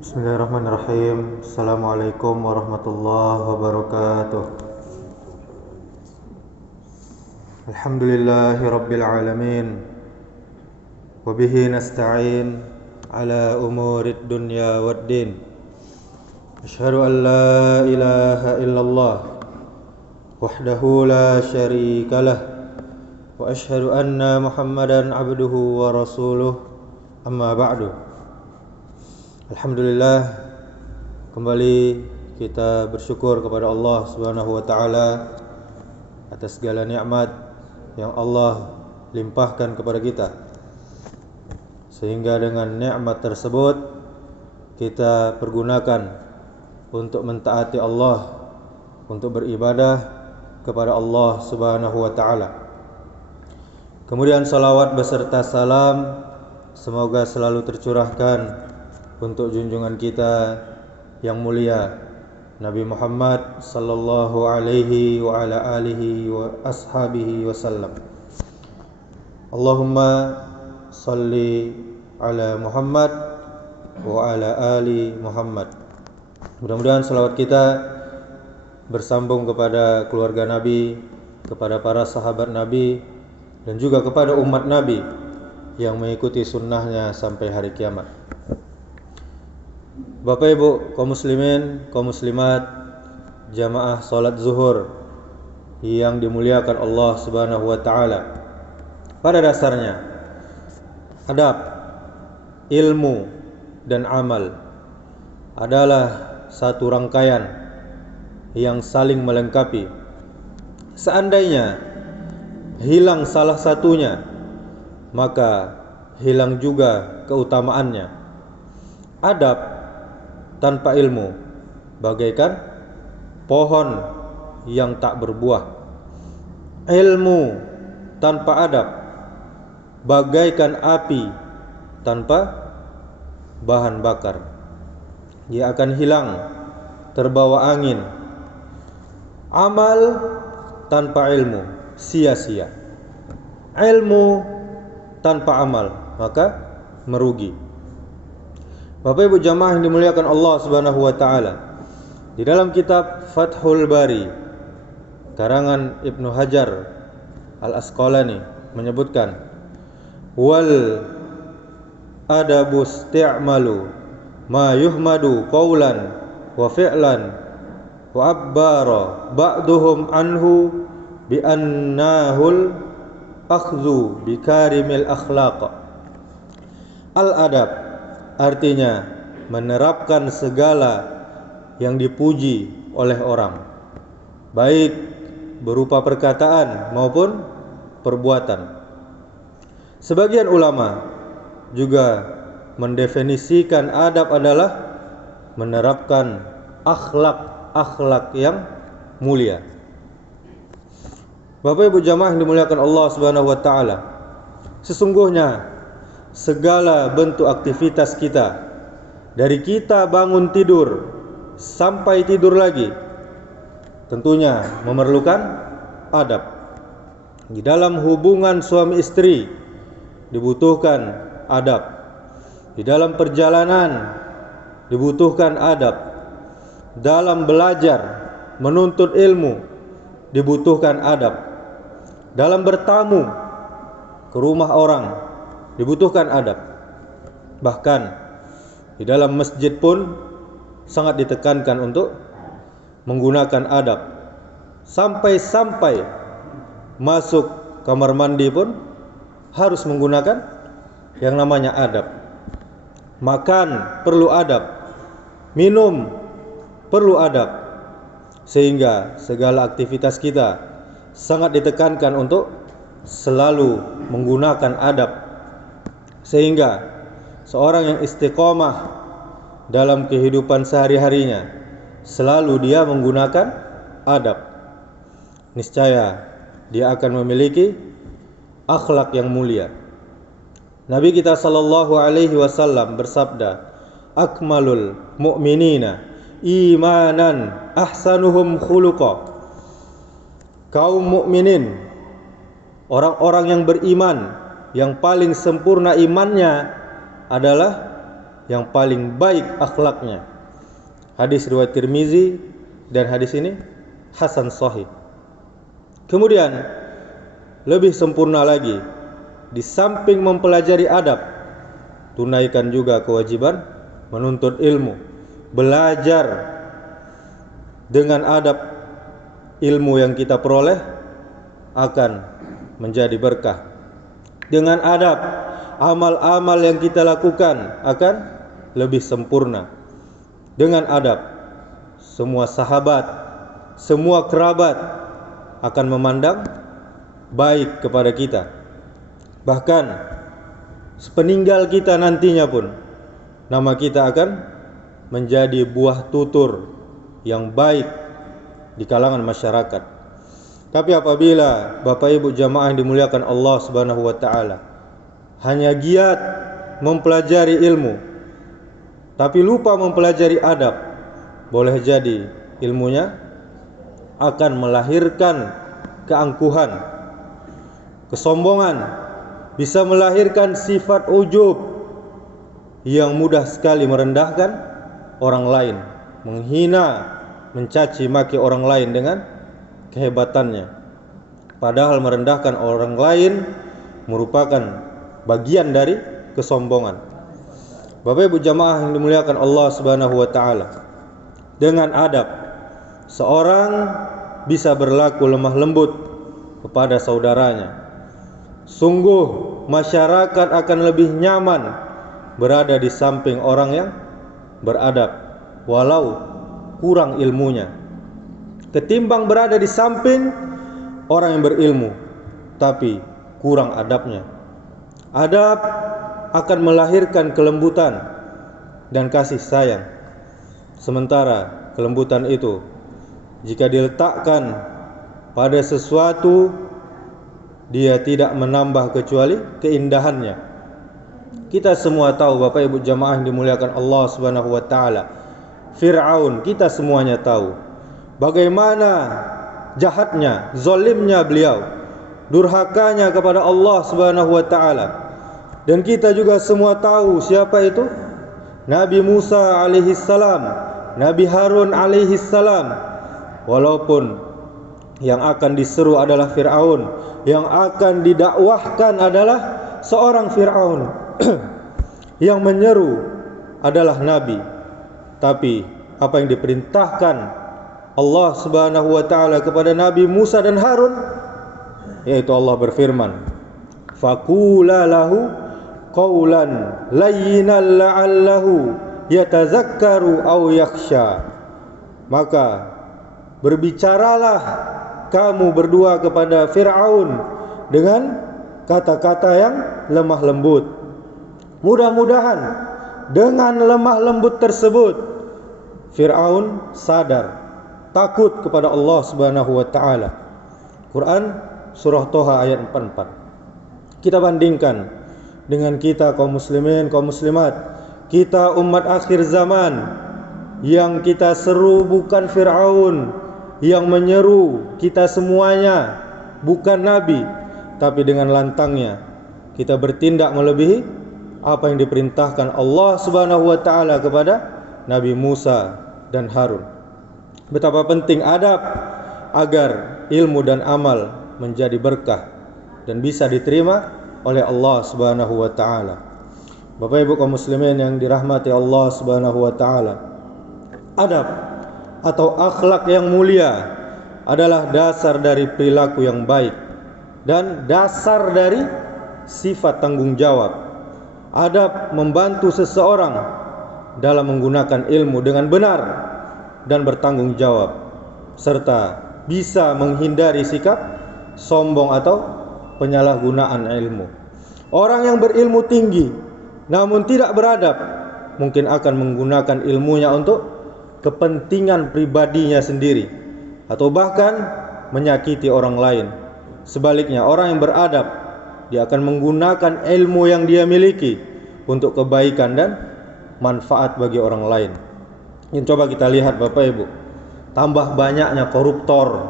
Bismillahirrahmanirrahim. Assalamualaikum warahmatullahi wabarakatuh. Alhamdulillahi rabbil alamin. Wabihi nasta'in ala umurid dunya waddin. Asyhadu an la ilaha illallah wahdahu la syarika lah. Wa asyhadu anna Muhammadan abduhu wa rasuluh. Amma ba'du. Alhamdulillah, kembali kita bersyukur kepada Allah Subhanahu wa taala atas segala nikmat yang Allah limpahkan kepada kita. Sehingga dengan nikmat tersebut kita pergunakan untuk mentaati Allah, untuk beribadah kepada Allah Subhanahu wa taala. Kemudian salawat beserta salam semoga selalu tercurahkan untuk junjungan kita yang mulia Nabi Muhammad sallallahu alaihi wa ala alihi wa ashabihi wasallam. Allahumma salli ala Muhammad wa ala ali Muhammad. Mudah-mudahan salawat kita bersambung kepada keluarga Nabi, kepada para sahabat Nabi, dan juga kepada umat Nabi yang mengikuti sunnahnya sampai hari kiamat. Bapak Ibu kaum muslimin, kaum muslimat, jamaah salat zuhur yang dimuliakan Allah Subhanahu wa taala. Pada dasarnya adab, ilmu dan amal adalah satu rangkaian yang saling melengkapi. Seandainya hilang salah satunya, maka hilang juga keutamaannya. Adab tanpa ilmu bagaikan pohon yang tak berbuah. Ilmu tanpa adab bagaikan api tanpa bahan bakar. Dia akan hilang, terbawa angin. Amal tanpa ilmu sia-sia. Ilmu tanpa amal maka merugi. Bapak Ibu jamaah yang dimuliakan Allah Subhanahu wa taala, di dalam kitab Fathul Bari karangan Ibnu Hajar Al-Asqalani menyebutkan wal adabu isti'malu ma yuhmadu qawlan wa fi'lan wa abbara ba'duhum anhu bi annahul akhdhu bi karimil akhlaq. Al-adab artinya menerapkan segala yang dipuji oleh orang, baik berupa perkataan maupun perbuatan. Sebagian ulama juga mendefinisikan adab adalah menerapkan akhlak yang mulia. Bapak Ibu jamaah yang dimuliakan Allah Subhanahu wa taala, sesungguhnya segala bentuk aktivitas kita, dari kita bangun tidur sampai tidur lagi, tentunya memerlukan adab. Di dalam hubungan suami istri dibutuhkan adab. Di dalam perjalanan dibutuhkan adab. Dalam belajar menuntut ilmu dibutuhkan adab. Dalam bertamu ke rumah orang dibutuhkan adab. Bahkan di dalam masjid pun sangat ditekankan untuk menggunakan adab. Sampai-sampai masuk kamar mandi pun harus menggunakan yang namanya adab. Makan perlu adab, minum perlu adab. Sehingga segala aktivitas kita sangat ditekankan untuk selalu menggunakan adab. Sehingga seorang yang istiqomah dalam kehidupan sehari-harinya selalu dia menggunakan adab, niscaya dia akan memiliki akhlak yang mulia. Nabi kita sallallahu alaihi wasallam bersabda, akmalul mu'minina imanan ahsanuhum khuluqa. Kaum mukminin, orang-orang yang beriman, yang paling sempurna imannya adalah yang paling baik akhlaknya. Hadis riwayat Tirmizi, dan hadis ini hasan sahih. Kemudian lebih sempurna lagi, di samping mempelajari adab, tunaikan juga kewajiban menuntut ilmu. Belajar dengan adab, ilmu yang kita peroleh akan menjadi berkah. Dengan adab, amal-amal yang kita lakukan akan lebih sempurna. Dengan adab, semua sahabat, semua kerabat akan memandang baik kepada kita. Bahkan sepeninggal kita nantinya pun, nama kita akan menjadi buah tutur yang baik di kalangan masyarakat. Tapi apabila Bapak Ibu jamaah yang dimuliakan Allah Subhanahu wa taala hanya giat mempelajari ilmu tapi lupa mempelajari adab, boleh jadi ilmunya akan melahirkan keangkuhan, kesombongan, bisa melahirkan sifat ujub yang mudah sekali merendahkan orang lain, menghina, mencaci maki orang lain dengan kehebatannya. Padahal merendahkan orang lain merupakan bagian dari kesombongan. Bapak Ibu jamaah yang dimuliakan Allah Subhanahu wa taala, dengan adab seorang bisa berlaku lemah lembut kepada saudaranya. Sungguh masyarakat akan lebih nyaman berada di samping orang yang beradab walau kurang ilmunya, ketimbang berada di samping orang yang berilmu tapi kurang adabnya. Adab akan melahirkan kelembutan dan kasih sayang. Sementara kelembutan itu jika diletakkan pada sesuatu, dia tidak menambah kecuali keindahannya. Kita semua tahu Bapak Ibu jamaah yang dimuliakan Allah Subhanahu wa taala, Fir'aun, kita semuanya tahu bagaimana jahatnya, zalimnya beliau, durhakanya kepada Allah Subhanahu wa taala. Dan kita juga semua tahu siapa itu? Nabi Musa alaihi salam, Nabi Harun alaihi salam. Walaupun yang akan diseru adalah Fir'aun, yang akan didakwahkan adalah seorang Fir'aun, yang menyeru adalah Nabi. Tapi apa yang diperintahkan Allah Subhanahu wa taala kepada Nabi Musa dan Harun, yaitu Allah berfirman, faqula lahu qawlan layyinan la'allahu yatazakkaru aw yakhsha. Maka berbicaralah kamu berdua kepada Fir'aun dengan kata-kata yang lemah lembut. Mudah-mudahan dengan lemah lembut tersebut Fir'aun sadar, takut kepada Allah Subhanahu wa taala. Quran surah Toha ayat 44. Kita bandingkan dengan kita kaum muslimin, kaum muslimat, kita umat akhir zaman, yang kita seru bukan Fir'aun, yang menyeru kita semuanya bukan Nabi, tapi dengan lantangnya kita bertindak melebihi apa yang diperintahkan Allah Subhanahu wa taala kepada Nabi Musa dan Harun. Betapa penting adab agar ilmu dan amal menjadi berkah dan bisa diterima oleh Allah Subhanahu wa taala. Bapak Ibu kaum muslimin yang dirahmati Allah Subhanahu wa taala, adab atau akhlak yang mulia adalah dasar dari perilaku yang baik dan dasar dari sifat tanggung jawab. Adab membantu seseorang dalam menggunakan ilmu dengan benar dan bertanggung jawab, serta bisa menghindari sikap sombong atau penyalahgunaan ilmu. Orang yang berilmu tinggi namun tidak beradab mungkin akan menggunakan ilmunya untuk kepentingan pribadinya sendiri atau bahkan menyakiti orang lain. Sebaliknya, orang yang beradab, dia akan menggunakan ilmu yang dia miliki untuk kebaikan dan manfaat bagi orang lain. Yang coba kita lihat Bapak Ibu, tambah banyaknya koruptor,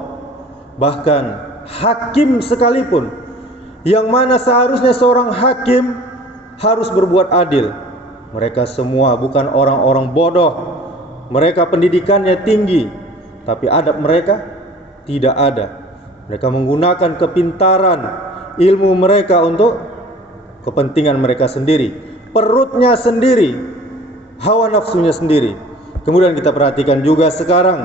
bahkan hakim sekalipun, yang mana seharusnya seorang hakim harus berbuat adil, Mereka semua bukan orang-orang bodoh. Mereka pendidikannya tinggi, tapi adab mereka tidak ada. Mereka menggunakan kepintaran ilmu mereka untuk kepentingan mereka sendiri, perutnya sendiri, hawa nafsunya sendiri. Kemudian kita perhatikan juga sekarang,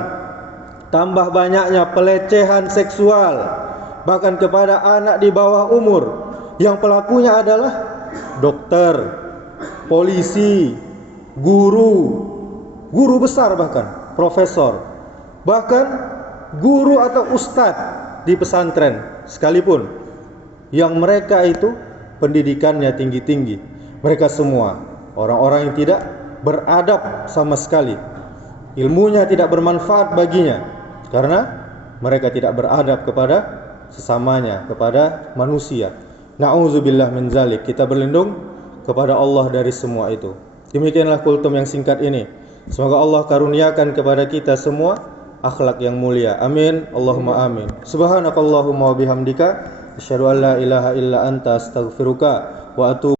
tambah banyaknya pelecehan seksual, bahkan kepada anak di bawah umur, yang pelakunya adalah dokter, polisi, guru besar, bahkan profesor, bahkan guru atau ustadz di pesantren sekalipun, yang mereka itu pendidikannya tinggi-tinggi. Mereka semua orang-orang yang tidak beradab sama sekali. Ilmunya tidak bermanfaat baginya karena mereka tidak beradab kepada sesamanya, kepada manusia. Na'udzubillah min zalik. Kita berlindung kepada Allah dari semua itu. Demikianlah kultum yang singkat ini. Semoga Allah karuniakan kepada kita semua akhlak yang mulia. Amin. Allahumma amin. Subhanakallahumma wa bihamdika asyhadu an la ilaha illa anta astaghfiruka wa atubu